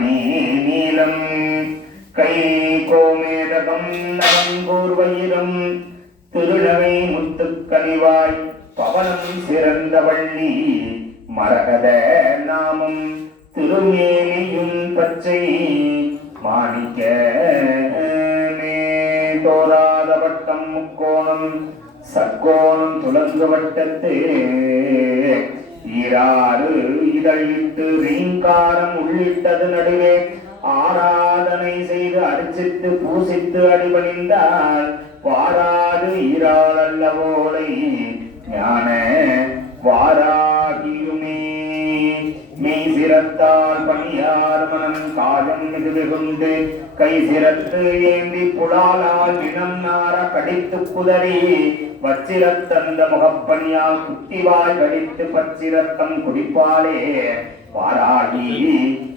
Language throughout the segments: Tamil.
மணி நீலம் கை கோமேதகம் நவங்கூர்வயிரம் திருநகை முத்துக்கனிவாய் பவனம் சிறந்த வள்ளி மரகத நாமம் திருமேனியும் பச்சை மாணிக்க தோராத வட்டம் முக்கோணம் சக்கோணம் துலங்கு வட்டத்து ஈராறு இதழிட்டு ரீங்காரம் உள்ளிட்டது நடுவே ஆராதனை செய்து அர்ச்சித்து பூசித்து அடிபணிந்தால் வாராது ஈராள் அல்லவோலை ஞான வாராகியுமே மெய் சிரத்தால் பணியார் மனம் காலம் மிகு வெகுண்டு கை சிரத்து ஏந்தி புலாலால் இனம் நார கடித்து குதறி வச்சிரத்தந்த முகப்பணியால் குத்திவாய் கடித்து பச்சிரத்தம் குடிப்பாளே வாராகி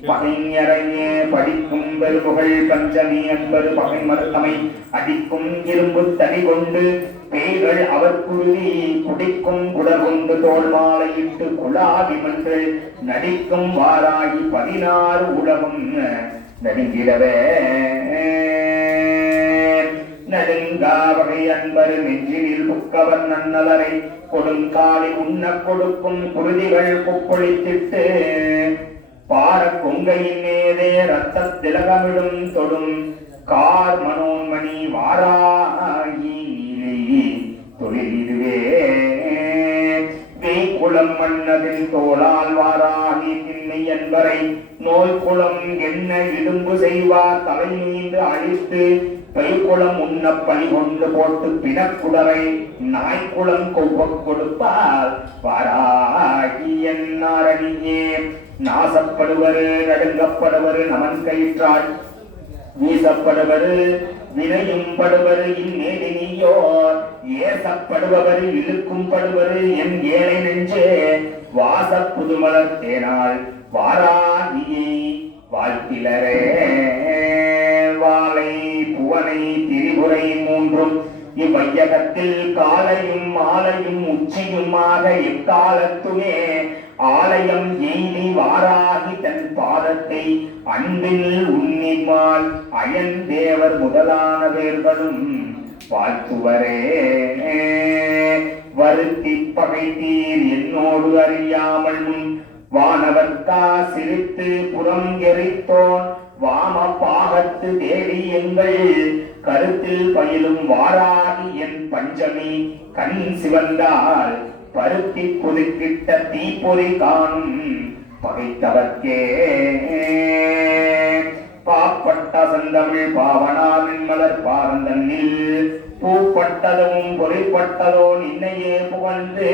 பகைஞரையே படிக்கும் பெருபுகழ் பஞ்சமி என்பது பகை மறுத்தமை அடிக்கும் இரும்பு தடி கொண்டு பேய்கள் அவர் குருவி குடிக்கும் குடகொண்டு தோல் மாலையிட்டு குழாவி மன்று நடிக்கும் வாராகி 16 உலகம் நடுங்கிடவே நடுங்கா வகை அன்பர் நெஞ்சினில் புக்கவர் நன்னலரை கொடுங்காலி உண்ண கொடுக்கும் குருதிகள் கொப்பொழித்திட்டு பார கொங்கையின் மேதே ரத்த திலகமிடும் தொடும் கார் மனோன்மணி வாராகி தொழில் இதுவே வேய்குளம் மன்னதின் தோளால் வாராகி திண்ணை என்பரை நோய் குளம் என்ன இடும்பு செய்வார் தலை மீது அழித்து பெய்குளம் உண்ண பணி கொண்டு போட்டு பிணக்குடரை நாய்க்குளம் கொவ்வ கொடுப்பால் வாராகி என்னாரணியே நாசப்படுவது நடுங்கப்படுவது நமன் கயிற்றாள் வீசப்படுவது வினையும் படுவது இந்நேடினியோ ஏசப்படுபவர் இழுக்கும் படுவது என் ஏழை நெஞ்சே வாச புதுமலர் தேனால் வாராகியை வாழ்த்திலரே வாழை புவனை திரிபுரை மூன்றும் இவ்வையகத்தில் காலையும் மாலையும் உச்சியுமாக எக்காலத்துமே ஆலயம் எய்தி வாராகி தன் பாதத்தை அன்பில் உன்னிமால் அயன் தேவர் முதலானவர்களும் வாழ்த்துவரே வருத்தி பகைத்தீர் என்னோடு அறியாமல் முன் வானவர்க்கா சிரித்து புறம் எரித்தோன் வாம பாகத்து தேவி எங்கள் கருத்தில் பயிலும் வாராகி என் பஞ்சமி கண் சிவந்தால் பருத்தி புதுக்கிட்ட தீப்பொறி காணும் பகைத்தவர்க்கே பாப்பட்ட சந்தமிழ் பாவனாவின் மலர் பாரந்தன்னில் பூப்பட்டதும் பொறிப்பட்டதோ நின்னையே புகழ்ந்து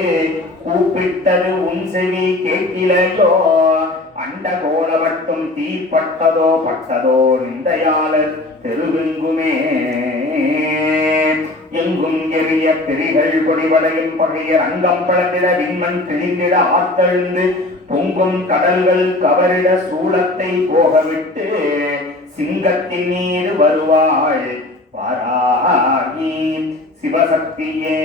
கூப்பிட்டது உன் செவி கேட்கிலையோ அண்ட கோலவட்டும் தீப்பட்டதோ பட்டதோ நிந்தையாளர் தெருவெங்குமே எங்கும் எரிய பெரிகள் கொடிவடையும் பகையர் அங்கம் பழந்திட விண்மண் கிழிந்திட ஆத்தழுந்து பொங்கும் கடல்கள் கவரிட சூலத்தை போகவிட்டு சிங்கத்தின் மீது வருவாள் வாராகி சிவசக்தியே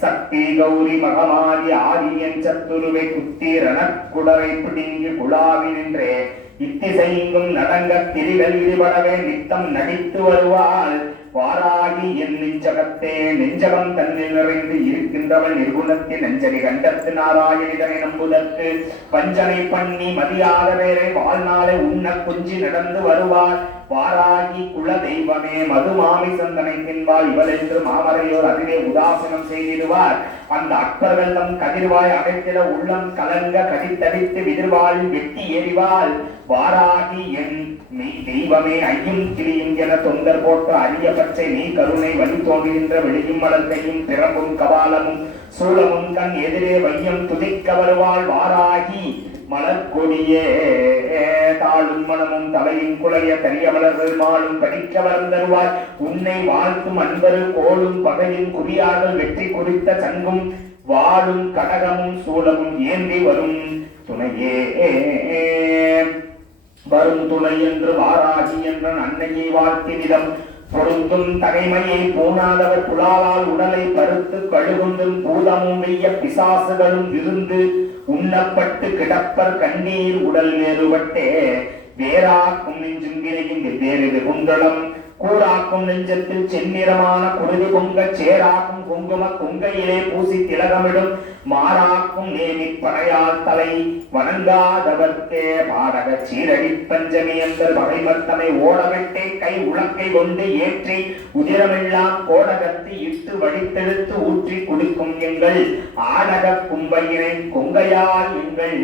சக்தி கௌரி மகமாதி ஆதியன் சத்துருவை குத்தி ரணக்குடரை பிடிங்கி குழாவி நின்றே இத்திசைங்கும் நடங்க திரிகள் இடிபடவே நித்தம் நடித்து வருவாள் வாராகி என் நெஞ்சகத்தே நெஞ்சகம் தன்னில் நிறைந்து இருக்கின்றவள் நிர்குணத்தின் நெஞ்சரி கண்டத்து நாராயணிதனை நம்புதற்கு வஞ்சனை பண்ணி மதியாத வேரை வாழ்நாளை உண்ண கொஞ்சி நடந்து வருவாள் வாராகி குல தெய்வமே மதுமாமி சந்தனை தின்பாள் இவள் என்று மாமரையோர் அதிலே உதாசனம் செய்திடுவார் அந்த அற்பர்கள் தம் கதிர்வாய் அடைத்திட உள்ளம் கலங்க கடித்தடித்து விதிர்வாளில் வெட்டி எறிவாள் வாராகி என் நீ தெய்வமே ஐயும் கிளியும் என தொண்டர் போட்டு அரிய பச்சை நீ கருணை வழி தோன்றுகின்ற வெளியும் மலர்த்தையும் திறப்பும் கபாலமும் சூலமும் கண் எதிரே வையம் துதிக்க வருவாள் வாராகி மலர்கொடியே தாளும் மனமும் தலையும் குலைய தெரிய மலர்கள் மாலும் கடிக்க வளர்ந்தருவாய் உன்னை வாழ்த்தும் அன்பரு கோளும் பகையும் குறியார்கள் வெற்றி குறித்த சங்கும் வாழும் கடகமும் சூலமும் ஏந்தி வரும் துணையே வரும் துணை என்று வாராகி என்ற அன்னையை வாழ்த்தினிடம் பொருந்தும் தகைமையை போனாதவர் புலாலால் உடலை பருத்து கழுகுந்தும் பூதமும் வெய்ய பிசாசுகளும் விருந்து உண்ணப்பட்டு கிடப்பர் கண்ணீர் உடல் மேறுபட்டே வேறாக்கும் நெஞ்சும் வினையும் வெவ்வேறு வெகுண்டலம் கூறாக்கும் நெஞ்சத்தில் செந்நிறமான குருதி பொங்க சேராக்கும் குங்கும கொங்கையிலே பூசி திலகமிடும் மாறாக்கும் நேமி பனையால் தலை வணங்காதவர்க்கே பாடக சீரடி பஞ்சமி என்பர் வகைமர்த்தமை ஓடவிட்டே கை உலக்கை கொண்டு ஏற்றி உதிரமெல்லாம் கோடகத்து இட்டு வடித்தெடுத்து ஊற்றி குடிக்கும் எங்கள் ஆடக கும்பையினை கொங்கையால் எங்கள்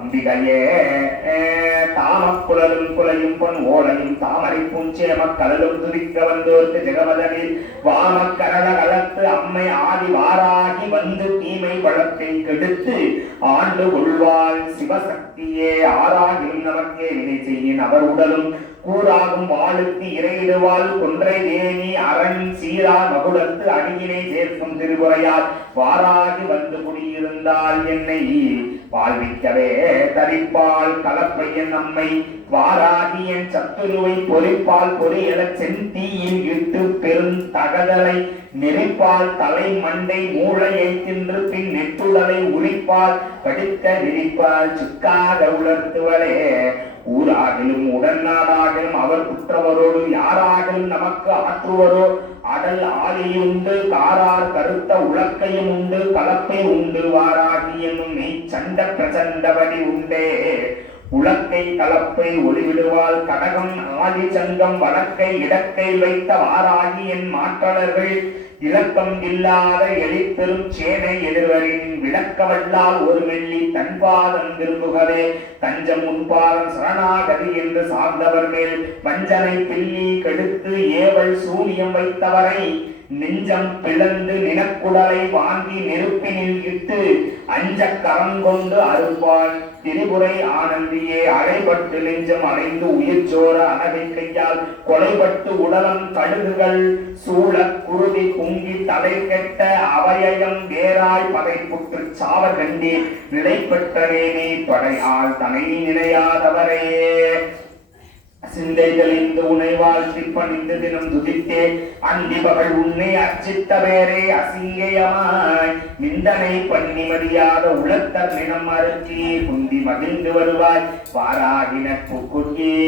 அம்பிகையே தாமக்குழலும் குலையும் பொன் ஓலையும் தாமரை பூஞ்சேம கலலும் துதிக்க வந்தோர்க்கு ஜெகமதனில் வாமக்கரள கலத்து அம்மை ஆதி வாராகி வந்து தீமை வழக்கை கெடுத்து ஆண்டு கொள்வாள் சிவசக்தியே ஆராகிலும் நமக்கே வினை செய்யின் அவர் உடலும் கூறாகும் வாளுக்கு இறையிடுவாள் கொன்றை தேனி அரண் சீரா மகுடத்து அடியினை சேர்க்கும் திருவுரையால் வாராகி வந்து குடியிருந்தால் என்னை வாழ்விக்கவே தரிப்பால் கலப்பையன் நம்மை வாராகி என் சத்துருவை பொறிப்பால் பொறியல செந்தீயின் இட்டு பெரும் தகதலை நெறிப்பால் தலை மண்டை மூளையை தின்று பின் நெட்டுடலை உரிப்பால் கடிக்க விரிப்பால் சுக்காக உலர்த்துவளே ஊராகிலும் உடன்நாடாகிலும் அவர் குற்றவரோடு யாராகிலும் நமக்கு ஆற்றுவரோ அடல் ஆலியுண்டு காரார் கருத்த உலக்கையும் உண்டு கலப்பை உண்டு வாராகி என்னும் மெய் சண்ட பிரச்சண்டபடி உண்டே உலக்கை கலப்பை ஒளிவிடுவாள் கடகம் ஆதி சங்கம் வடக்கை இடக்கை வைத்த வாராகி என் மாற்றலர்கள் இலக்கம் இல்லாத எளிப்பெரும் சேனை எதிர்வரின் விளக்கவல்லால் ஒரு வெள்ளி தன்பாதம் விரும்புகவே தஞ்சம் முன்பாதம் சரணாகதி என்று சார்ந்தவர் மேல் வஞ்சனை பில்லி கெடுத்து ஏவல் சூனியம் வைத்தவரை நெஞ்சம் பிளந்து நினக்குடலை வாங்கி நெருப்பினில் இட்டு அஞ்ச கரங்கொண்டு அறுப்பாள் திரிபுரை ஆனந்தியே அலைபட்டு நெஞ்சம் அடைந்து உயிர் சோர அனகை கையால் கொலைபட்டு உடலம் கழுகுகள் சூழ குருதி குங்கி தலை கெட்ட அவயம் வேறாய் பதைப்புற்று சாவ கண்டி நிலை பெற்றவேனே படையால் தனை நினையாதவரே சிந்தைகளிந்து உனை வாழ்த்தி பணிந்து தினம் துதித்தே அந்திபகள் உன்னை அர்ச்சித்த பேரே அசிங்கேயமாய் நிந்தனை பண்ணி மடியாத உலத்தர் நினம் அறுத்தி குந்தி மகிழ்ந்து வருவாய் வாராகின புக்குயே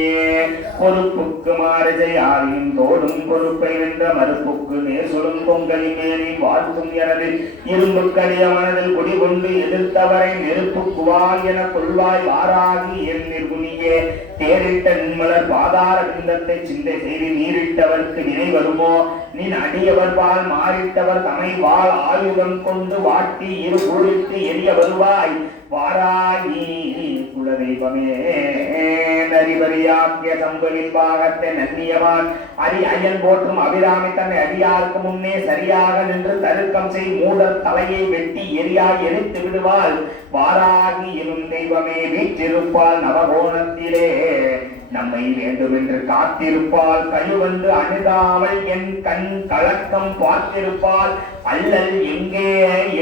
பொறுப்புக்கு மாறுஜை ஆரியும் தோடும் பொறுப்பை வென்ற மறுப்புக்கு நேசொலும் பொங்கலி மேலே வாழ்த்தும் எனது இரும்பு கலிய மனதில் குடிகொண்டு எதிர்த்தவரை நெருப்பு குவாய் என கொள்வாய் வாராகி என் நிர்குணியே தேரிட்ட நின்மலர் பாதார பிந்தத்தை சிந்தை செய்து நீரிட்டவர்க்கு வினை வருமோ நின் அடியவர் பால் மாறிட்டவர் தமை வாழ் ஆயுதம் கொண்டு வாட்டி இரு கூறிட்டு எரிய வருவாய் வாராயி குலதெய்வமே நரிவரியாக்கிய சம்பலின் பாகத்தை நன்னியவான் அரி அயன் போற்றும் அபிராமி தன்னை அடியாருக்கு முன்னே சரியாக நின்று தருக்கம் செய் மூடர் தலையை வெட்டி எரியாய் எரித்து விடுவாள் வாராகி எனும் தெய்வமே வீற்றிருப்பால் நவகோணத்திலே நம்மை வேண்டுமென்று காத்திருப்பால் கழுவந்து அணுகாமல் என் கண் கலக்கம் பார்த்திருப்பால் அல்லல் எங்கே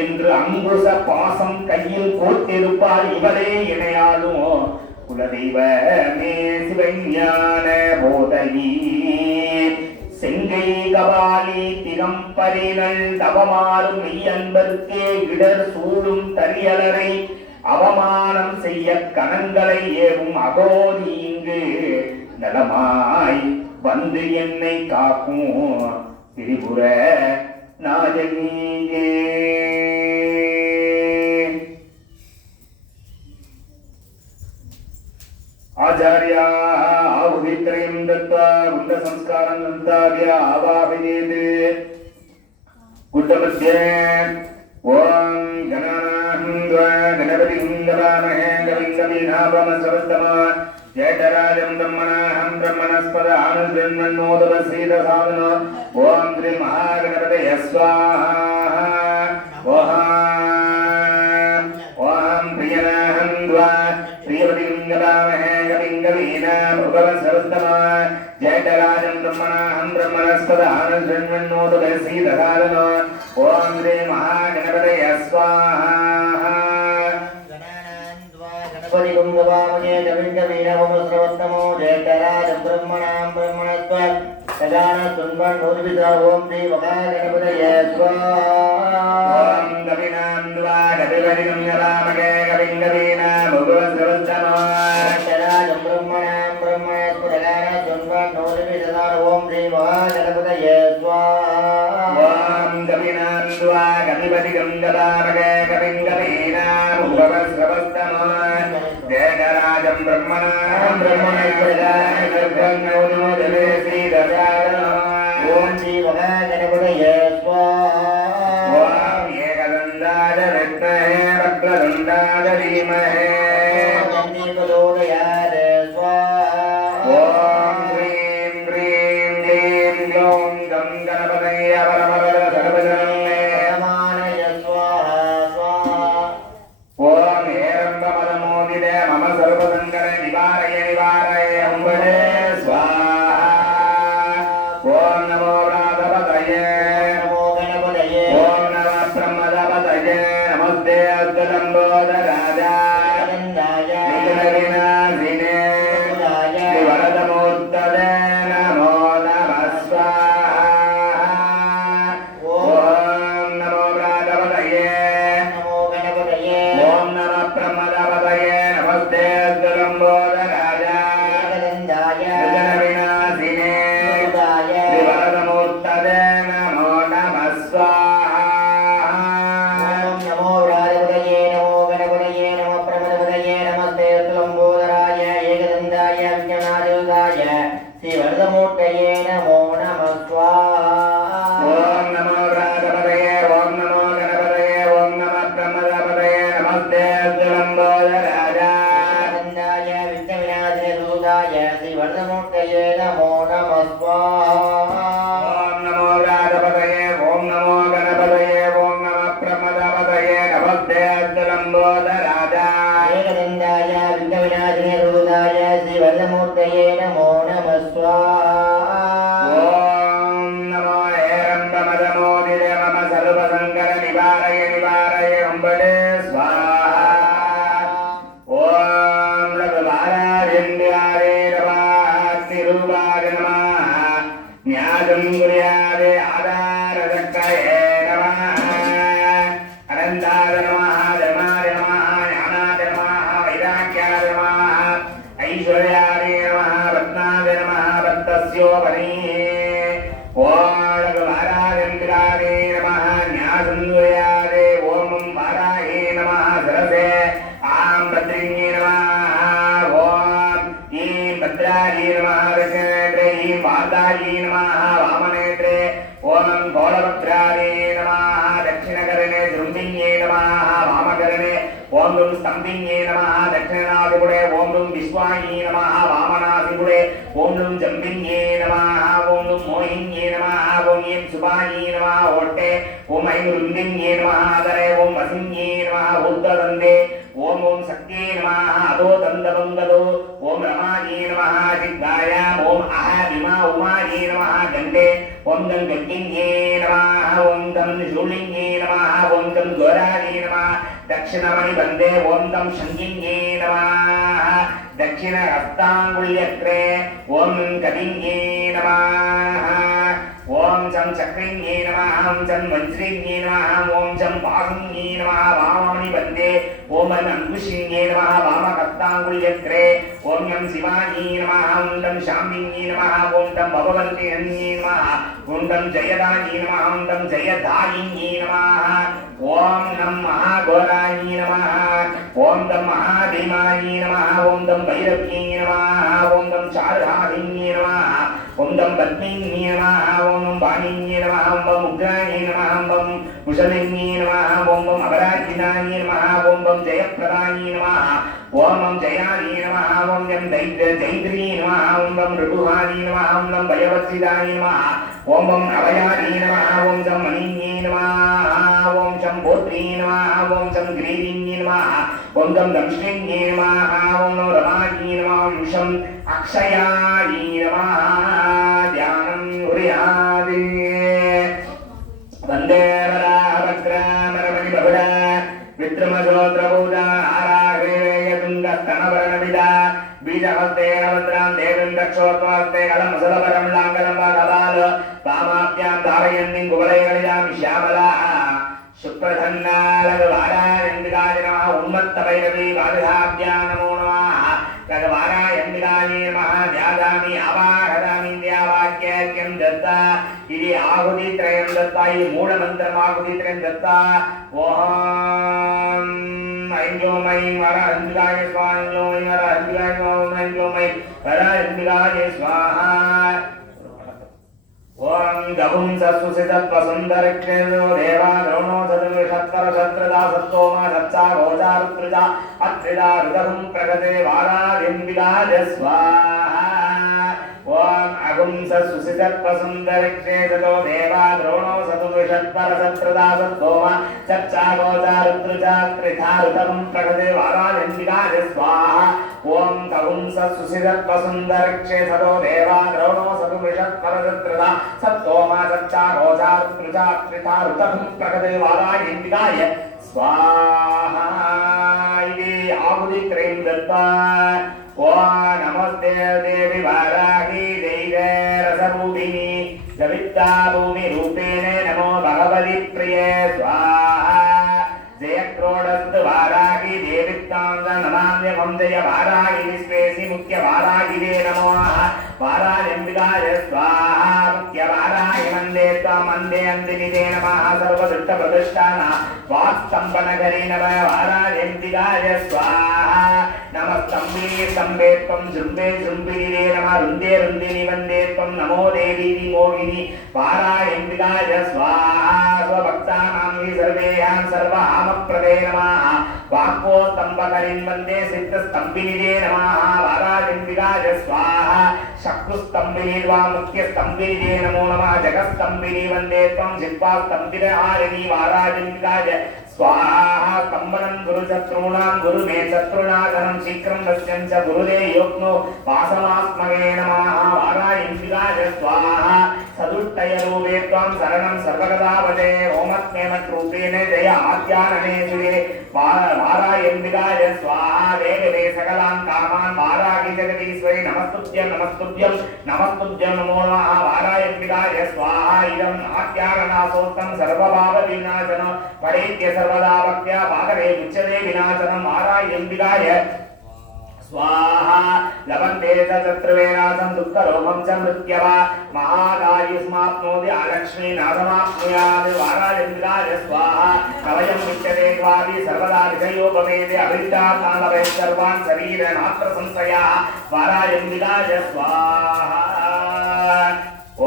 என்று அங்குச பாசம் கையில் கோத்திருப்பால் இவரே இணையாலும் குலதெய்வமே சிவஞான போதகி செங்கை கபாலி திகம்பரினள் தவமாறும் மெய்யன்பர்க்கே இடர் சூழும் தரியலரை அவமானம் செய்ய கணங்களை ஏவும் அகோரி இங்கு நலமாய் வந்து என்னை காக்கும் திரிபுர நாயகியே ஆச்சாரியா ஆவுதித்ரயம் தத்வா குண்ட சம்ஸ்காரம் நந்தாவிய ஆவாஹயேத் குண்டமத்யே ஓம் गणपति गवामहे कविं कवीनाभमसवस्तमा जयराजं ब्रह्मणाहं ब्रह्मणस्पद आनुर्ब्रह्मणोदवसीदसादनो ओम श्री महागणपतये स्वाहा ओम प्रियनाहं द्वा प्रियवतीं गवामहे कविं कवीनाभमसवस्तमा जयराजं ब्रह्मणाहं ब्रह्मणस्पद आनुर्ब्रह्मणोदवसीदसादनो ओम श्री महागणपतये स्वाहा गवामये जयराजं ब्रह्मणां ब्रह्मणस्पद ओम श्री महागणपतये स्वाहा ओम कविनां द्वा कविवरिं गवामहे कविं कवीनाभमसवस्तमा जयराजं ब्रह्मणां தேகராஜம் பிரம்மணாம் பிரம்மணே ஓம் ஸ்ரீ மகாகணபதய ஸ்வாஹா. ஓம் ஏகதந்தாத வித்மஹே வக்ரதுண்டாத தீமஹே கன்னிகலோதயாத ஸ்வாஹா. ஓம் ह्रीं ह्रीं क्लीं ग्लौं गं गणपतये परमपद सर्वजनमे மானய ஸ்வாஹா ஸ்வாஹா. ஓம் ஏரம்பமதமோதித மம சர்வசங்கர நிவாரய நிவாரய அம்பரே ஸ்வாஹா. ஓம் நமோ ராதபதயே நமோ கணபதயே ஓம் நம பிரம்மதபதயே நமஸ்தே அஸ்தலம்போதராஜா ஆனந்தாய விநாசினே சுதாய வரதமூர்த்ததே நமோ நம ஸ்வாஹா. ஓம் நமோ ராதபதயே நமோ கணபதயே ஓம் நம பிரம்மதபதயே நமஸ்தே அஸ்தலம்போதராஜா ஆனந்தாய விநாசினே சுதாய வரதமூர்த்ததே நமோ நம ஸ்வாஹா. ஓம் நமோ ராஜபதயே நமோ கணபதயே நமோ பிரமதபதயே நமஸ்தே துலம்போதராய ஏகதந்தாய விஜயநாதயுகாய ஸ்ரீ வரதமூர்த்தயே நமோ நம ஸ்வாஹா. ஓம் நமோ ராஜபதயே ஓம் நமோ கணபதயே ஓம் நம பிரம்மதபதயே நமஸ்தே அஸ்தலம்போதராஜா ஆனந்தாய விக்னவிநாசனதூதாய ஸ்ரீ வரதமூர்த்தயே நமோ நம ஸ்வாஹா. ஓம் நமோ ராஜபதயே ஓம் நமோ கணபதயே ஓம் நம பிரம்மதபதயே நமஸ்தே அஸ்தலம்போதராஜா ஏகதந்தாய விக்னவிநாசனதூதாய ஸ்ரீ வரதமூர்த்தயே நமோ நம ஸ்வாஹா. ஓம் நமோ ஏரம்பமதமோதித மம சர்வசங்கர நிவாரய நிவாரய அம்படே ஸ்வாஹா. ஓம் லகுவாராஜேந்திராரே ரவாஸ்திரூபாய நமः ஞானம் குர்யாதே ஆதாரதக்கயே நமः அனந்தாய நமः தர்மாய நமः ஞானாய நமः வைராக்கியாய நமः ஐஸ்வர்யாய நமः ரத்னாய நமः ரத்தஸ்யோபரி ஓம் லகுவாராஜேந்திராரே நமः ஞானம் குர்யாதே ஓம் வாராயே நமः சரசே ஆம் பத்ரிங்கே நமः ஓம் ஈம் பத்ராயே நமः தட்சிணேத்ரே ஈம் வார்தாயே நமः வாமநேத்ரே ஓம் கோலபத்ராயே நமः தட்சிணகரணே திரும்பிங்கே நமः வாமகரணே ஓம் டும் ஸ்தம்பிங்கே நமः தட்சிணநாதிபுடே ஓம் டும் விஸ்வாயே நமः வாமநாதிபுடே ஓம் டும் ஜம்பிங்கே நமः ஓம் டும் மோகிங்கே நமः ஓம் ஈம் சுபாயே நமः ஓட்டே ஓம் ஐம் ருந்திங்கே நமः அதரே ஓம் வசிங்கே நமः ஊர்ததந்தே ஓம் ஓம் சக்தியே நமः அதோ தந்தபங்கதோ ஓம் ரமாயே நமः சித்தாயாம் ஓம் அஹ விமா உமாயே நமः கண்டே ஓம் தம் கட்டிங்கே நமः ஓம் தம் சூலிங்கே நமः ஓம் தம் கோராயே நமः தட்சிணமணி பந்தே ஓம் தம் சங்கிங்கே நமः தட்சிண ஹஸ்தாங்குல்யக்ரே ஓம் கவிங்கே நமः ஓம் சம் சக்ரிங்கே நமः ஓம் சம் வஜ்ரிங்கே நமः ஓம் சம் பாகுங்கே நமः வாமமணி பந்தே ஓம் அங்குஷிங்கே நமः வாமஹஸ்தாங்குல்யக்ரே ஓம் யம் சிவாயே நமः ஓம் தம் சாம்பிங்கே நமः ஓம் தம் பவவந்தே அன்யே நமः ஓம் தம் ஜயதாயே நமः ஓம் தம் ஜயதாயிங்கே நமः ஓம் நம் மகாகோராயே நமः ஓம் தம் மகாதீமாயே நமः ஓம் தம் பைரவ்யே நமः ஓம் தம் சாரதாதிங்கே நமः ஓம் தம் பத்மிங்கே நமः ஓம் தம் வாணிங்கே நமः ஓம் தம் உக்ராயே நமः ஓம் தம் குஷலிங்கே நமः ஓம் தம் அபராஜிதாயே நமः ஓம் தம் ஜெயப்பிரதாயே நமः ஓம் தம் ஜயாயே நமः ஓம் தம் ஜைத்ரியே நமः ஓம் தம் ரிபுஹாயே நமः ஓம் தம் பயவத்சிதாயே நமः ஓம் தம் அபயாயே நமः ஓம் தம் மணியே நமः ஓம் சம் போத்ரியே நமः ஓம் சம் கிரீரிங்கே நமः ஓம் தம் தம்ஷ்ரிங்கே நமः ஓம் தம் ரமாயே நமः ஓம் சம் அக்ஷயாயே நமः தியானம் குர்யாதே வந்தே வராஹவக்ராமரமணி பகுட விக்ரமசோத்ரபூதா ஆராகிரேய துங்கஸ்தனவரணவிதா பீஜஹஸ்தே நவத்ராம் தேவம் தக்ஷோத்வாஸ்தே கலமுசலபரம் லாங்கலம் பாகபால வாமாப்யாம் தாரயன்னிங் குவலைகளிதாம் ஷியாமலா சுப்ரதன்னாலகவாராயந்திகாய நமः உன்மத்தபைரவி வாதுகாப்யாம் நமோ நமः லகவாராயந்திகாய நமः தியாதாமி அவாஹதாமி தியாவாக்யம் தத்தா இது ஆகுதித்ரயம் தத்தா இது மூலமந்திரம் ஆகுதித்ரயம் தத்தா ஓம் मै वराहन्तिकाय स्वाहा मै वराहन्तिकाय स्वाहा मै वराहन्तिकाय स्वाहा ओम गहुं सत्सुसितत्वसुन्दरक्षेणो देवा द्रोणो सदविषत्करशत्रदा सत्तोमा सत्सा गोचारुत्रिजा अत्रिदा ऋतहुं प्रगते वारादिन्विदाय स्वाहा ओम अगुं सत्सुसितत्वसुन्दरक्षेणो देवा द्रोणो सदविषत्करशत्रदा सत्तोमा सत्सा गोचारुत्रिजा त्रिधा ऋतहुं प्रगते वारादिन्विदाय स्वाहा ओम गहुं सत्सुसितत्वसुन्दरक्षेणो देवा द्रोणो सदविषत्करशत्रदा सत्तोमा सच्चा गोचारुत्रिजा त्रिधा ऋतहुं प्रगते वारायिन्विदाय स्वाहा इति आहुति त्रयं दत्त्वा ओ नमस्ते देवी वाराही दैवे रसरूपिणी जवित्ता भूमिरूपेण नमो भगवति प्रिये स्वाहा जयक्रोडस्तु वाराही देवित्तां नमाम्यहं जय वाराही निष्पेसि मुख्य वाराहिवे नमो वारायिन्विदाय स्वाहा मुख्य वाराहि वन्दे त्वां वन्दे अन्दिनिदे नमः सर्वदुष्टप्रदुष्टाना वास्तम्भनगरी नमः वारायिन्विदाय स्वाहा नमस्तम्भे स्तम्भे त्वं जृम्भे जृम्भिनिदे नमः रुन्दे रुन्दिनि वन्दे त्वं नमो देवी मोहिनी वारायिन्विदाय स्वाहा स्वभक्तानां हि सर्वेहां सर्वहामप्रदे नमः वाक्को स्तम्भकरिन् वन्दे सिद्धस्तम्भिनिदे नमः वारायिन्विदाय स्वाहा शक्रुस्तम्भिनी वा मुख्यस्तम्भिनिदे नमो नमः जगस्तम्भिनी वन्दे त्वं जिह्वास्तम्भिरहारिणी वारायिन्विदाय स्वाहा स्तम्भनं गुरुशत्रूणां गुरु मे शत्रुनाशनं शीघ्रं वश्यं च गुरुदे योग्नो वासमास्मगे नमः वारायिन्विदाय स्वाहा सदुष्टयरूपे त्वां शरणं सर्वगदावदे ओमत्मेमरूपेण जय आद्यानने सुये वारायिन्विदाय स्वाहा देवे सकलां कामान् वाराहि जगदीश्वरि नमस्तुभ्यं नमस्तुभ्यं नमस्तुभ्यं नमो नमः वारायिन्विदाय स्वाहा इदम् आद्याननासोक्तं सर्वभावविनाशन परेत्य सर्वदा भक्त्या पादवे उच्यते विनाशनं वारायिन्विदाय स्वाहा लवन्ते च चतुर्वेनासं दुःखरोगं च मृत्यवा महाकार्यस्माप्नोति अलक्ष्मी नाशमाप्नुयात् वारायिन्विदाय स्वाहा कवयं विच्यते द्वादि सर्वदा विषयोपवेदे अभिष्टार्थान् सर्वान् शरीरमात्र संशयाः वारायिन्विदाय स्वाहा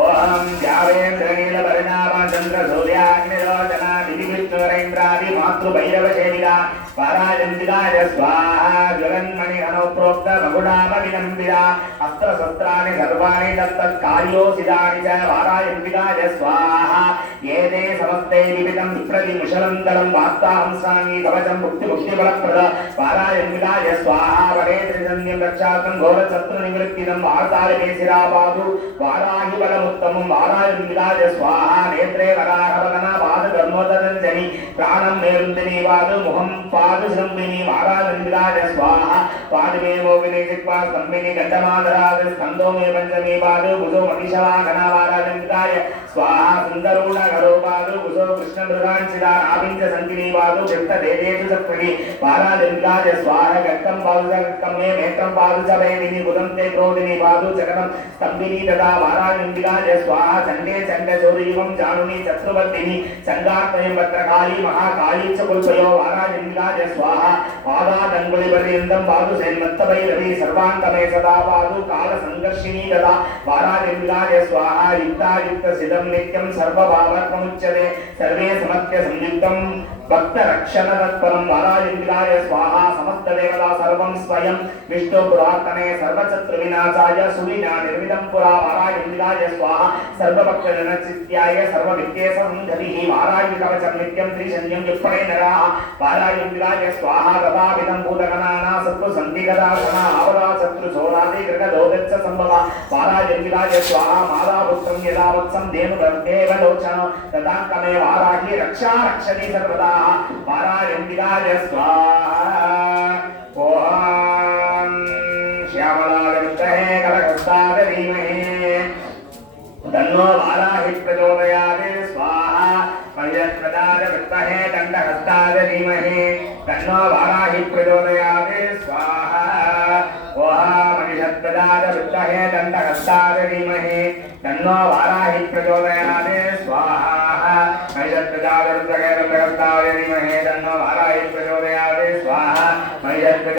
ओम द्यावेन्द्रनीलवर्णाभा चन्द्रसूर्याग्निरोचना विधिविष्णुरेन्द्रादि मातृभैरवसेविता वारायिन्विदाय स्वाहा ज्वलन्मणिहनोप्रोक्त मकुडामविनम्बिता अस्त्रशस्त्राणि सर्वाणि तत्तत्कार्योसितानि च वारायिन्विदाय स्वाहा एते समस्ते विविधं विप्रतिमुशलन्तरं वार्ताहंसानि कवचं मुक्तिमुक्तिफलप्रद वारायिन्विदाय स्वाहा वरे त्रिजन्यं रक्षार्थं घोरशत्रुनिवृत्तिदं वार्तालिकेशिरा पातु वाराहि बलमुत्तमं वारायिन्विदाय स्वाहा नेत्रे वराहवदना पादधर्मोदरञ्जनि प्राणं मेरुन्दिनी पादु मुखं पादु शृम्भिनी वारायिन्विदाय स्वाहा पादमे मोहिनी चित्वा स्तम्भिनी गण्डमादराद स्कन्दो मे पञ्चमी पादु भुजो महिषवाहना वारायिन्विदाय स्वाहा सुन्दरूढकरो पादु भुजो कृष्णमृगांशिला नाभिञ्च सङ्गिनी पादु चित्तदेवेषु सत्त्वनि वारायिन्विदाय स्वाहा गक्कं पादु च गक्कं मे नेत्रं पादु च वेदिनी बुधं ते क्रोधिनी पादु चकनं स्तम्भिनी तथा वारायिन्विदाय स्वाहा चण्डे चण्डचौरीवं जानुनी चतुर्वर्तिनी चण्डात्मयं भद्रकाली महाकाली च कुल्पयो वारायिन्विदाय स्वाहा पादादङ्गुलिपर्यन्तं पादु सेन्मत्तभैरवी सर्वान्तमे सदा पादु कालसङ्घर्षिणी तथा वारायिन्विदाय स्वाहा युक्तायुक्तसिद्धं नित्यं सर्वभावत्वमुच्यते सर्वे समत्य संयुक्तं भक्तरक्षणतत्परं वारायिन्विदाय स्वाहा समस्तदेवता सर्वं स्वयं विष्णुपुरार्तने सर्वशत्रुविनाशाय सुविना निर्मितं पुरा वारायिन्विदाय स्वाहा सर्वभक्तजनचित्याय सर्वविद्येशसंहतिः वारायिकवचं नित्यं त्रिशन्यं युक्पणे नराः वारायिन्विदाय स्वाहा गदाभिधं भूतगणाना शत्रुसन्धिगदासना आवदा शत्रुचोरादि गृगदोदच्च सम्भवा वारायिन्विदाय स्वाहा मातापुत्रं यदा वत्सं धेनुगर्भेवलोचन तदाङ्कमे वाराहि रक्षा रक्षति सर्वदा वारायिन्विदाय स्वाहा ओम श्यामलाय विद्महे कनकस्ताय धीमहि तन्नो वाराहि प्रचोदयात् स्वाहा मयस्प्रदाय विद्महे दण्डहस्ताय धीमहि तन्नो वाराहि प्रचोदयात् स्वाहा ओम मयस्प्रदाय विद्महे दण्डहस्ताय धीमहि तन्नो वाराहि प्रचोदयात् स्वाहा मयस्प्रदाय विद्महे दण्डहस्ताय धीमहि तन्नो वाराहि प्रचोदयात्